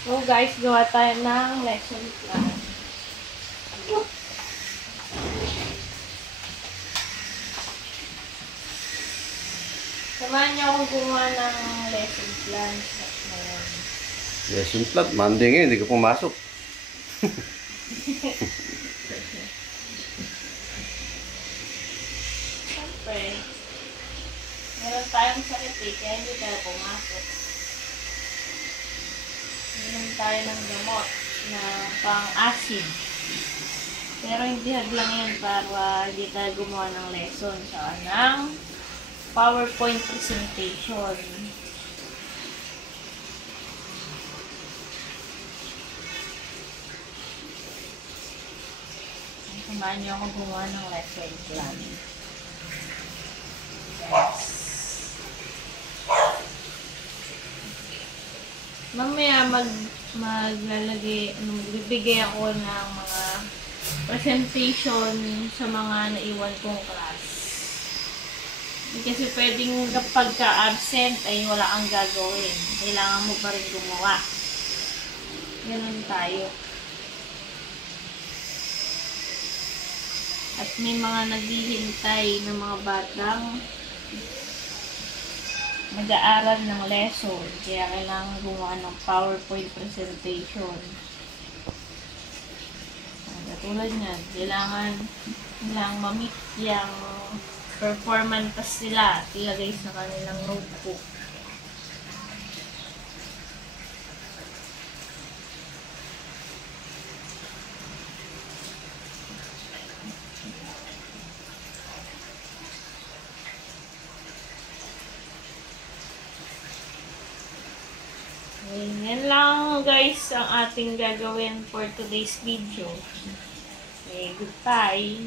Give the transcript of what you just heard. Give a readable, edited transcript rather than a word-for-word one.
So guys, gawa tayo ng lesson plan. Samahan niyo akong gumawa ng lesson plan ngayon. Lesson plan, Monday ngayon, hindi ka pumasok. Siyempre, meron tayong sakit kaya hindi tayo pumasok. Meron tayo ng gamot na pang-acid. Pero hindi hadlang yan para hindi tayo gumawa ng lesson sa ng PowerPoint presentation. Samahan niyo ako gumawa ng lesson plan. Yes. Mamaya magbibigay ako ng mga presentation sa mga naiwan kong class. Kasi pwedeng kapag ka-absent ay wala kang gagawin. Kailangan mo pa rin gumawa. Ganun tayo. At may mga naghihintay ng mga batang mag-aaral ng lesson. Kaya kailangan gumawa ng PowerPoint presentation. Katulad niyan, kailangan ma-meet yung performance nila. Ilagay sa kanilang notebook. Yan lang guys ang ating gagawin for today's video. Okay, goodbye.